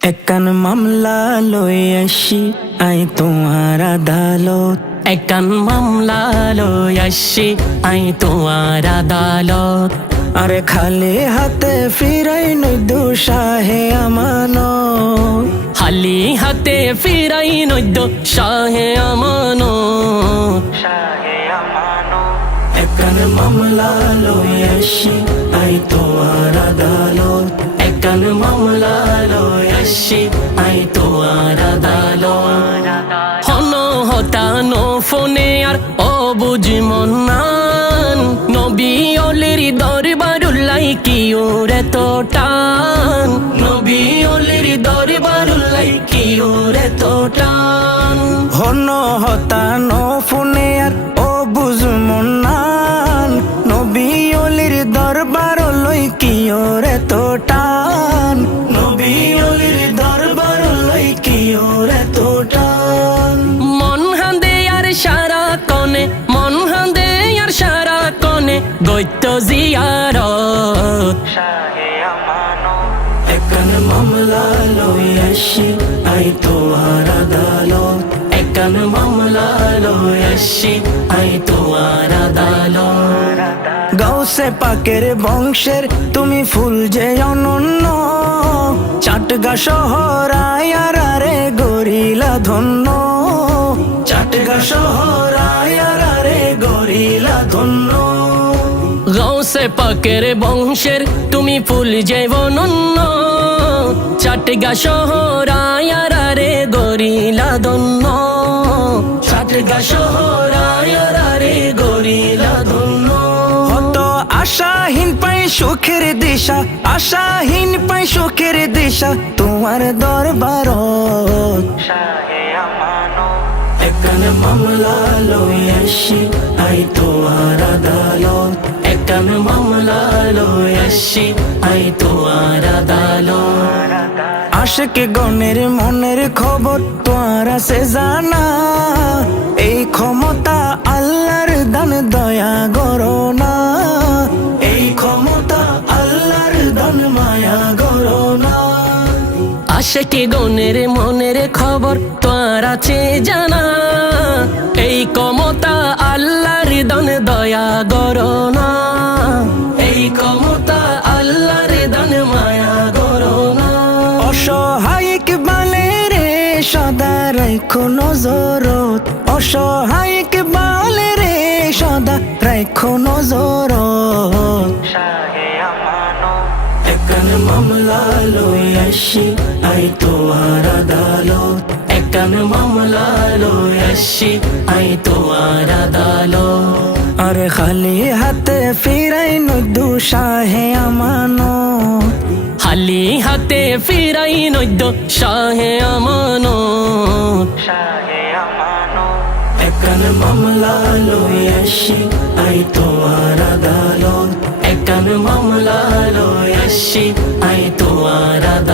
একান মামলা লই আসি আই তোমার আদালত। একান মামলা লই আসি আই তোমার আদালত। আরে খালি হাতে ফিরাই নই দুঃসাহে আমানত। খালি হাতে ফিরাই নদ্য শাহে আমানত। একান মামলা লই আসি আই তোমার আদালত। একান মামলা লই আসি আই তোমার আদালত। হন হতানো ফোনে আর অবুঝ মন্নান নবী অলির দরবারুল্লাই কি ওরে তো টান। নবী অলির দরবারুল্লাই কি ওরে তো টান। হন হতানো ফোনে আর ও বুঝ মন্নান নবী অলির দরবার লই কি ওরে তো টান। নবী অলির দরবার লই কি ওরে তো টান। মন হান্দে আর সারা কনে, মন হান্দে আর সারা কনে গৈত্য জিয়ারত। একান মামলা লই আসি আই তোমার আদালত। একান মামলা লই আসি আই তোমার আদালত। গাউসে পাকের বংশের তুমি ফুল যে অনন্য। চাটগা শহর আয়ার রে গরিলা ধন্য। চাটগা শহর আয়ার রে গরিলা ধন্য। গৌসে পাকের বংশের তুমি ফুল যে অনন্য। চাটগা শহর আয়ার রে গরিলা ধন্য। চাটগা শহর আয়ার রে গরিলা ধন্য। হত আশাহীন পাই সুখের দিশা, আশাহীন পাই সুখের দিশা তোমার দরবারত। একান মামলা লই আসি আই তোমার আদালত। একান মামলা লই আসি আই তোমার আদালত। আশিক গণের মনের খবর তোমার আছে জানা। এই ক্ষমতা আল্লাহর দান দয়া করো না। এই ক্ষমতা আল্লাহর দান মায়া করো না। আশিকে গণের মনের খবর তোর আছে জানা। এই ক্ষমতা আল্লাহর দান দয়া করো না। এই ক্ষমতা আল্লাহর দান মায়া করো না। অসহায়িক বালে রে সদা রাখো নজরত। অসহায়িক বালে রে সদা রাখো নজরত। একান মামলা লই আসি আই তোমার আদালত। একান মামলা লই আসি আই তোমার আদালত। আরে খালি হাতে ফিরাই নই দুঃসাহে আমানত। খালি হাতে ফিরাই নদ্য শাহে আমানত। একান মামলা লই আসি আই তোমার আদালত। একান মামলা লই আসি আই তোমার আদালত।